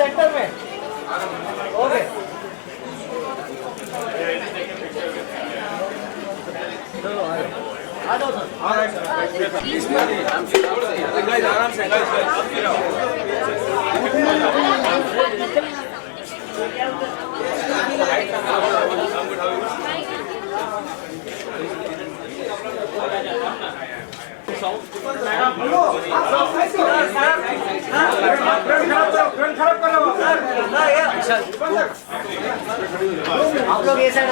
Centre में okay आ जाओ sir आराम से आप लोग ये side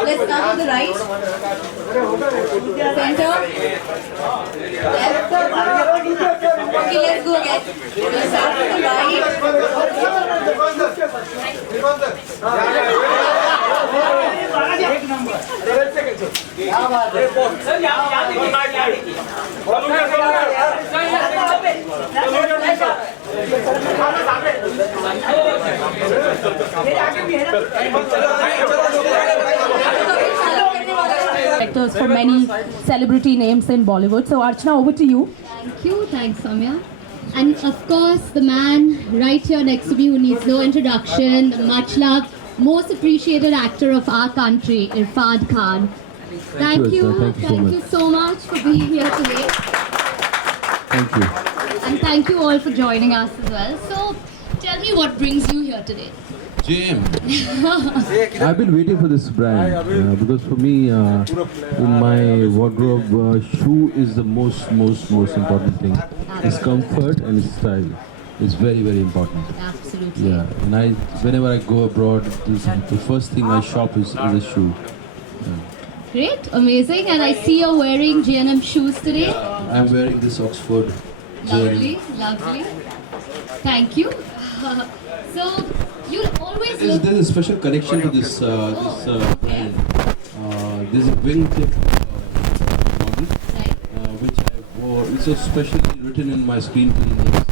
Let's start with the right. Center. Left. Okay, let's go again. Let's start with the right. Directors for many celebrity names in Bollywood. So Archana, over to you. Thank you. Thanks, Soumya. And of course, the man right here next to me who needs no introduction, the much loved, most appreciated actor of our country, Irrfan Khan. Thank you. Thank you so much for being here today. Thank you. And thank you all for joining us as well. So, tell me what brings you here today. Jim. I've been waiting for this brand because for me, in my wardrobe, shoe is the most important thing. It's comfort and it's style. It's very important. Absolutely. Yeah, and whenever I go abroad, the first thing I shop is a shoe. Yeah. Great, amazing. And I see you're wearing J&M shoes today. I'm wearing this Oxford. Lovely, lovely. Thank you. So you always look. There's a special connection to this brand. There's a wingtip model Right. which I wore. It's so specially written in my screenplay names.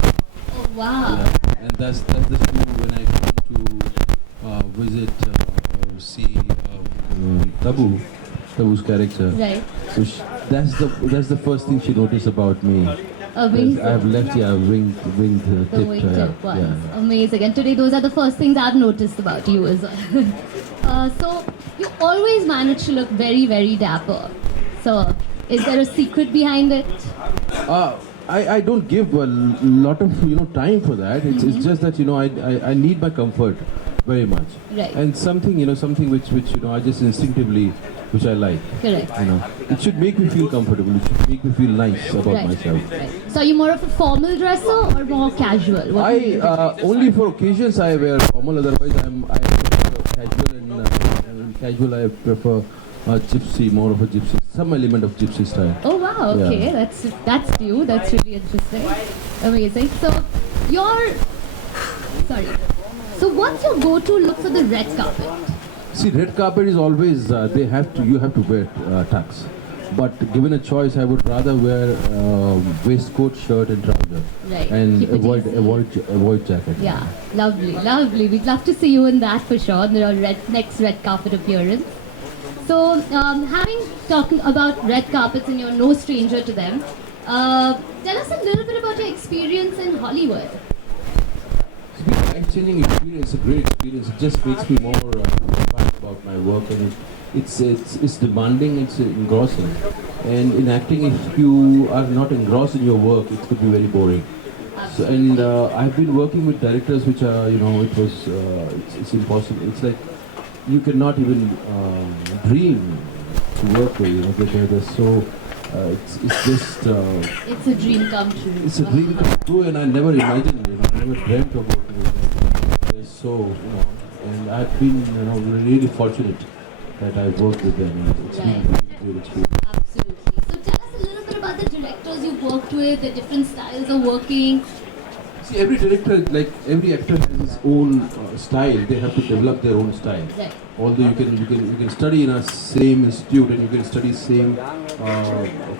Oh wow. Yeah. And that's the shoe when I come to visit or see Tabu's character. Right. So that's the first thing she noticed about me. Amazing. I've left winged The tip. wingtip ones. Yeah. Amazing. And today those are the first things I've noticed about you as well. So you always manage to look very, very dapper. So is there a secret behind it? I don't give a lot of time for that. It's just that I need my comfort very much. Right. And something which I just instinctively which I like. Correct. It should make me feel comfortable. It should make me feel nice about Right. myself. Right. So are you more of a formal dresser or more casual? What do you Only for occasions I wear formal. Otherwise, I prefer casual and casual. I prefer gypsy, more of a gypsy, some element of gypsy style. Oh wow, okay, Yeah. that's new. That's really interesting. Amazing. So So what's your go-to look for the red carpet? See, red carpet is always you have to wear tux. But given a choice, I would rather wear waistcoat, shirt, and trouser, Right. and Keep it easy. avoid jacket. Yeah, lovely, lovely. We'd love to see you in that for sure. The next red carpet appearance. So, talking about red carpets, and you're no stranger to them. Tell us a little bit about your experience in Hollywood. It's been a life-changing experience, a great experience. It just makes me more fun about my work, and it's demanding, it's engrossing. And in acting, if you are not engrossed in your work, it could be very boring. So, and I've been working with directors which are, it's impossible. It's like you cannot even dream to work with. They're so. It's just. It's a dream come true. It's a dream come true, and I never imagined. I never dreamt of working with them. They're so, and I've been, really fortunate that I've worked with them. And it's been a great experience. Absolutely. So tell us a little bit about the directors you've worked with, the different styles of working. See, every director, like every actor, has his own style. They have to develop their own style. Right. Although you can study in a same institute and you can study same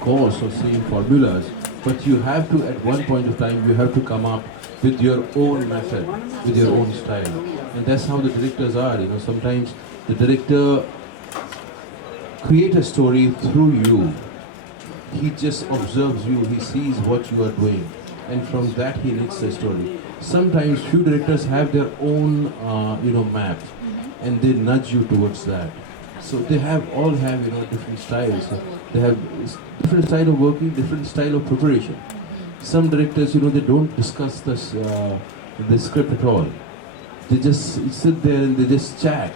course or same formulas, but you have to, at one point of time, you have to come up with your own method, with your own style, and that's how the directors are. Sometimes the director creates a story through you. He just observes you. He sees what you are doing, and from that he knits the story. Sometimes few directors have their own, map, and they nudge you towards that. So they all have different styles. They have different style of working, different style of preparation. Some directors, they don't discuss the script at all. They just sit there and they just chat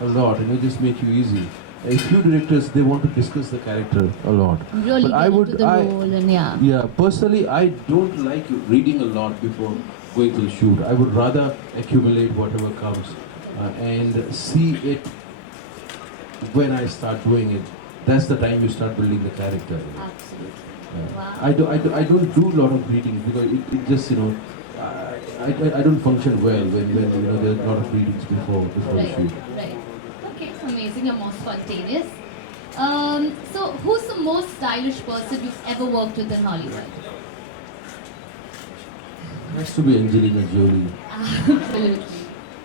a lot, and they just make you easy. A few directors, they want to discuss the character a lot. Really But get into the role and yeah, personally, I don't like reading a lot before going to the shoot. I would rather accumulate whatever comes and see it when I start doing it. That's the time you start building the character. Absolutely. Yeah. Wow. I don't do a lot of reading because it just I don't function well when there's a lot of readings before the Right, shoot. right. Okay, amazing. You're more spontaneous. So, who's the most stylish person you've ever worked with in Hollywood? Has to be Angelina Jolie. Absolutely.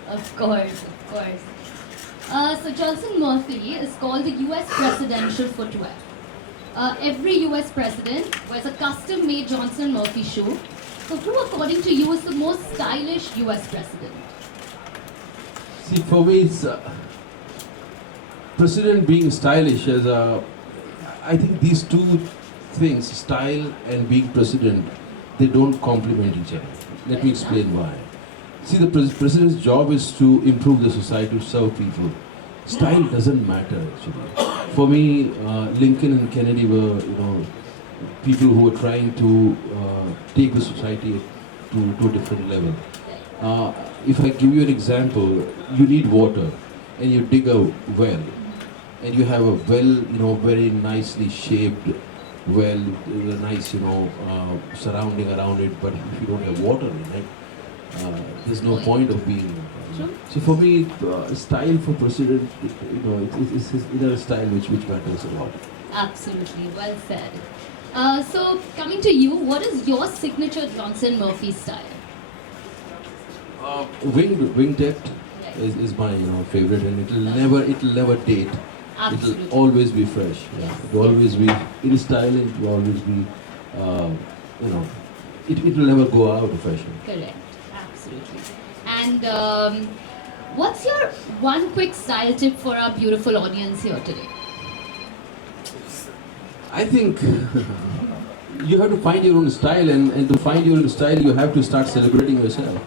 Of course, of course. So Johnston Murphy is called the US presidential footwear. Every US president wears a custom-made Johnston Murphy shoe. So who, according to you, is the most stylish US president? See, for me, it's president being stylish as I think these two things, style and being president, they don't complement each other. Let me explain why. See, the president's job is to improve the society, to serve people. Style doesn't matter actually. For me, Lincoln and Kennedy were, people who were trying to take the society to a different level. If I give you an example, you need water, and you dig a well, and you have a well, very nicely shaped well, with a nice, surrounding around it. But if you don't have water in it, there's no point of being. So for me, style for president, it's his inner style which matters a lot. Absolutely, well said. So, coming to you, what is your signature Johnston Murphy style? Wing depth is my favorite, and it'll never date. Absolutely. It'll always be fresh. Yeah. Yes. It'll always be in style. It'll always be, it'll never go out of fashion. Correct, absolutely. And what's your one quick style tip for our beautiful audience here today? I think you have to find your own style, and to find your own style, you have to start celebrating yourself.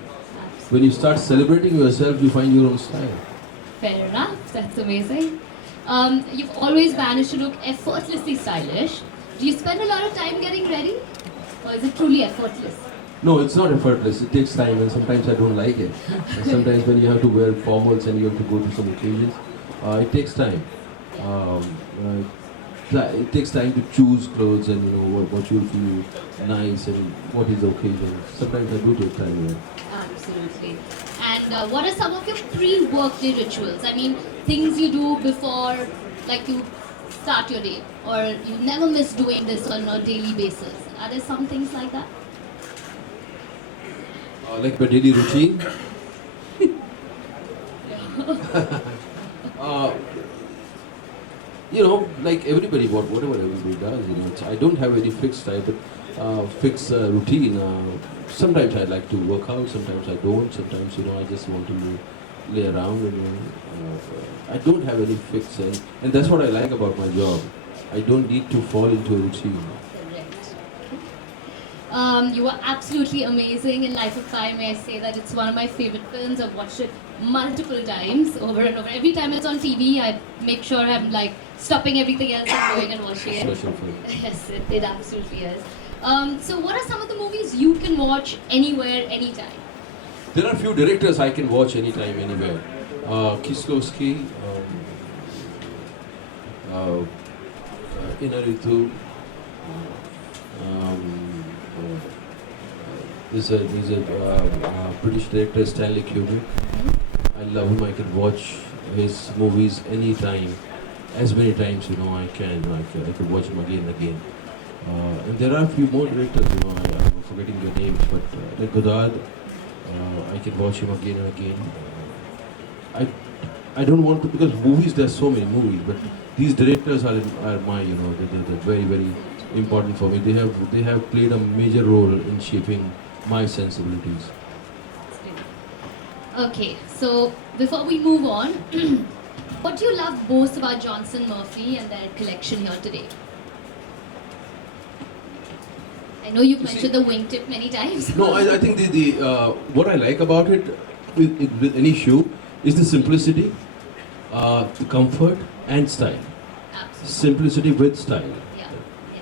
When you start celebrating yourself, you find your own style. Fair enough, that's amazing. You've always managed to look effortlessly stylish. Do you spend a lot of time getting ready? Or is it truly effortless? No, it's not effortless. It takes time, and sometimes I don't like it. And sometimes when you have to wear formals and you have to go to some occasions, it takes time. It takes time to choose clothes and what you'll feel nice and what is the occasion. Sometimes I do take time. Yeah. Absolutely. And what are some of your pre-workday rituals? I mean, things you do before, like you start your day, or you never miss doing this on a daily basis. Are there some things like that? Like my daily routine. Like everybody, whatever everybody does. I don't have any fixed type, but fixed routine. Sometimes I like to work out, sometimes I don't. Sometimes I just want to lay around. I don't have any fixed, and that's what I like about my job. I don't need to fall into a routine. Correct. You are absolutely amazing in Life of Pi. May I say that it's one of my favorite films. I've watched it multiple times, over and over. Every time it's on TV, I make sure I'm like stopping everything else and going and watching it. Special film. Yes, it absolutely is. So what are some of the movies you can watch anywhere, anytime? There are a few directors I can watch anytime, anywhere. Kieslowski, Inaritu. There's a British director, Stanley Kubrick. I love him. I can watch his movies anytime, as many times I can. I can watch him again and again. And there are a few more directors. I'm forgetting their names, but like Godard, I can watch him again and again. I don't want to, because movies, there's so many movies, but these directors are my they're very, very important for me. They have played a major role in shaping my sensibilities. Okay, so before we move on, what do you love most about Johnston Murphy and their collection here today? I know you've mentioned the wingtip many times. No, I think the what I like about it with any shoe is the simplicity, the comfort and style. Absolutely. Simplicity with style. Yeah.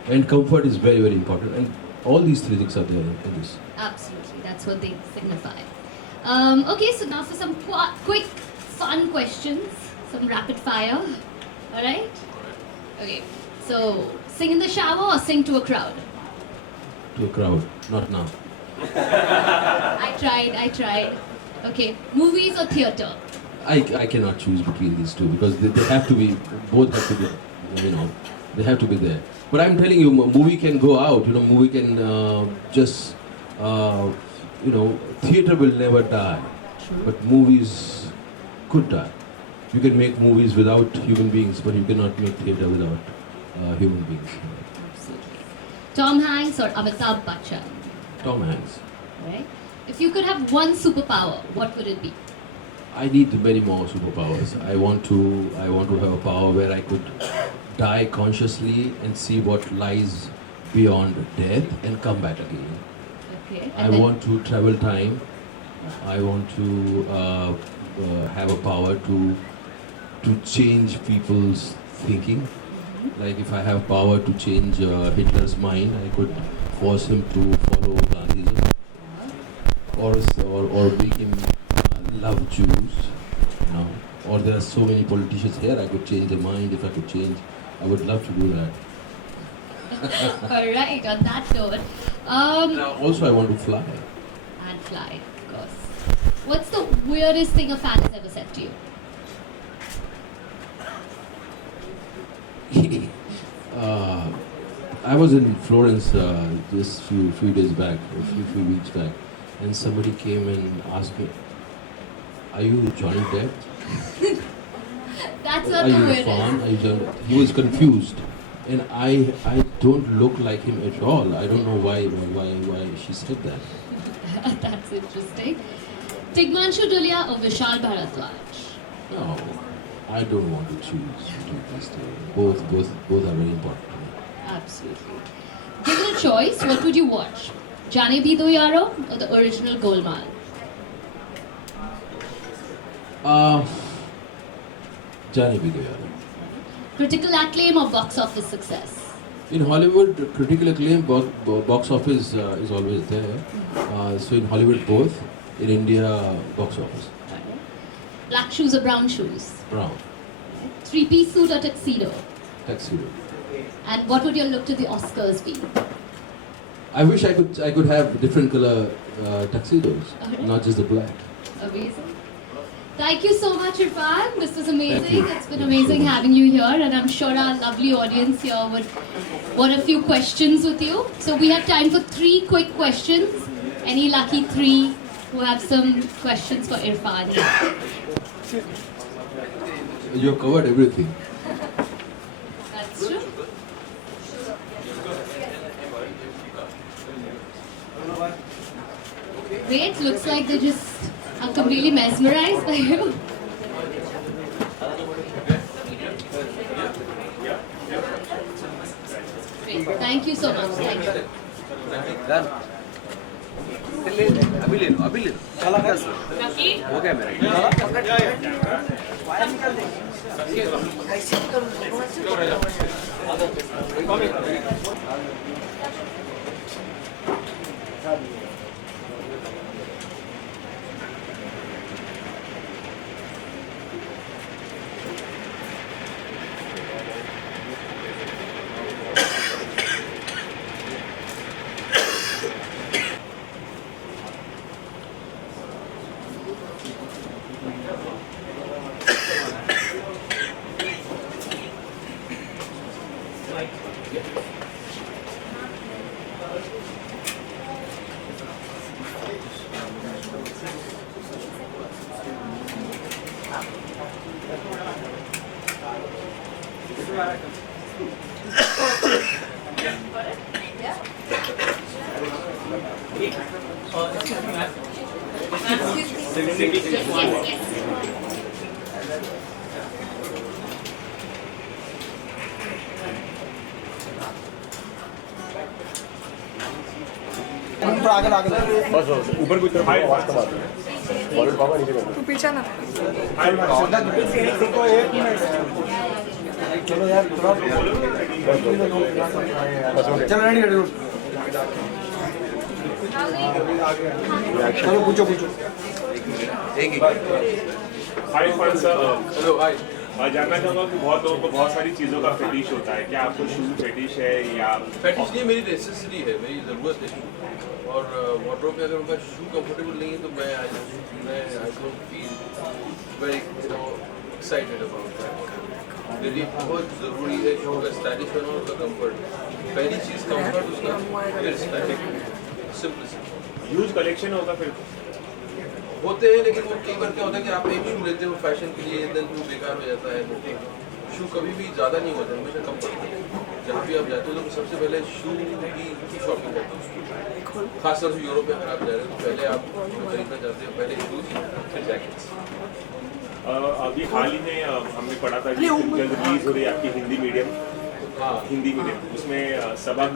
And comfort is very, very important. And all these three things are there in this. Absolutely, that's what they signify. Okay, so now for some quick, fun questions, some rapid fire. All right? Okay, so sing in the shower or sing to a crowd? To a crowd, not now. I tried. Okay, movies or theatre? I cannot choose between these two because they have to be, both have to be, they have to be there. But I'm telling you, a movie can go out, movie can theatre will never die. True. But movies could die. You can make movies without human beings, but you cannot make theatre without human beings. Absolutely. Tom Hanks or Amitabh Bachchan? Tom Hanks. Right. If you could have one superpower, what would it be? I need many more superpowers. I want to have a power where I could die consciously and see what lies beyond death and come back again. Okay. I want to travel time. I want to have a power to change people's thinking. Like if I have power to change Hitler's mind, I could force him to follow Gandhism, or make him love Jews. Or there are so many politicians here. I could change their mind if I could change. I would love to do that. All right. On that note, Also, I want to fly. and fly, of course. What's the weirdest thing a fan has ever said to you? I was in Florence just few days back, a few weeks back, and somebody came and asked me, "Are you Johnny Depp? That's not Are the you weirdest. Irrfan? Are you Johnny?" He was confused, and I don't look like him at all. I don't know why she said that. That's interesting. Tigmanshu Dulia or Vishal Bharadwaj? No, I don't want to choose between these two. Both are very important to me. Absolutely. Given a choice, what would you watch? Jaane Bhi Do Yaro or the original Golmaal? Johnny Bhi Do Yaro. Critical acclaim or box office success? In Hollywood, critical acclaim, box office is always there. So in Hollywood, both. In India, box office. Black shoes or brown shoes? Brown. Three-piece suit or tuxedo? Tuxedo. And what would your look to the Oscars be? I wish I could have different color tuxedos, Okay. not just the black. Amazing. Thank you so much, Irrfan. This was amazing. Thank you. It's been Thank you so amazing much. having you here, and I'm sure our lovely audience here would want a few questions with you. So we have time for 3 quick questions. Any lucky 3 who have some questions for Irrfan? You have covered everything. That's true. Great. Looks like they just are completely mesmerized by you. Great. Thank you so much. Thank you. अभी ले लो हो गया मेरा ऊपर की तरफ आवाज कम आती है बॉलीवुड बाबा नीचे कर तू पीछे ना चलो यार थोड़ा चलो रेडी रेडी चलो पूछो एक ही हाय इरफान सर हेलो हाय जानना चाहूँगा कि बहुत लोगों को बहुत सारी चीज़ों का फेटिश होता है क्या आपको शू फेटिश है या फैटिश नहीं, मेरी नेसेसिटी है, मेरी ज़रूरत है। और वार्डरोब में अगर उनका शू कंफर्टेबल नहीं है तो मैं I don't feel very excited about that. मेरे लिए बहुत ज़रूरी है शू का स्टाइलिश होना और उसका कंफर्ट। पहली चीज़ कंफर्ट, उसका फिर स्टाइलिश, सिंपलिसिटी। यूज कलेक्शन होगा फिर होते हैं, लेकिन वो कई बार क्या होता है कि आप एक शू लेते हो फैशन के लिए, देन वो बेकार हो जाता है। शू कभी भी ज़्यादा नहीं होता, हमेशा कंफर्ट। जहाँ भी आप जाते हो तो सबसे पहले शू की शॉपिंग करते हो, खासतौर से यूरोप में अगर आप जा रहे हो तो पहले आप खरीदना चाहते हो, पहले शूज फिर जैकेट्स। अभी हाल ही में हमने पढ़ा था कि जल्द रिलीज हो रही है आपकी हिंदी मीडियम, हाँ, हिंदी मीडियम, उसमें सबक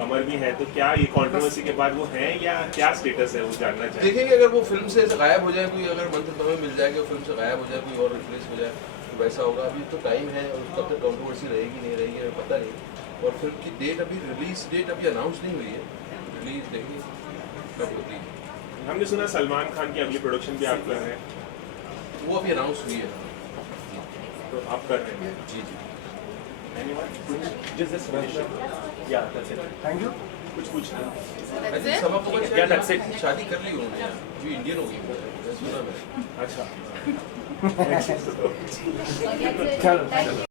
कमर भी है, तो क्या ये कंट्रोवर्सी के बाद वो है या क्या स्टेटस है वो जानना चाहिए। देखेंगे अगर वो फिल्म से गायब हो जाए, कोई अगर मंत्र हमें मिल जाए कि वो फिल्म से गायब हो जाए, कोई और रिप्लेस हो जाए तो वैसा होगा। अभी तो टाइम है और तब तक कंट्रोवर्सी रहेगी नहीं रहेगी हमें पता नहीं। और फिल्म की डेट अभी, रिलीज डेट अभी अनाउंस नहीं हुई है, रिलीज देखेंगे कब होती है। हमने सुना सलमान खान की अगली प्रोडक्शन भी आप कर रहे हैं, वो अभी अनाउंस हुई है। तो आप कर रहे हैं। जी जी। Anyone? Just this question. Yeah, that's it. Thank you कुछ पूछना That's it? क्या that's it? शादी कर ली उन्होंने यार, ये इंडियन हो गई सुना मैंने। अच्छा Okay, that's it. Thank you.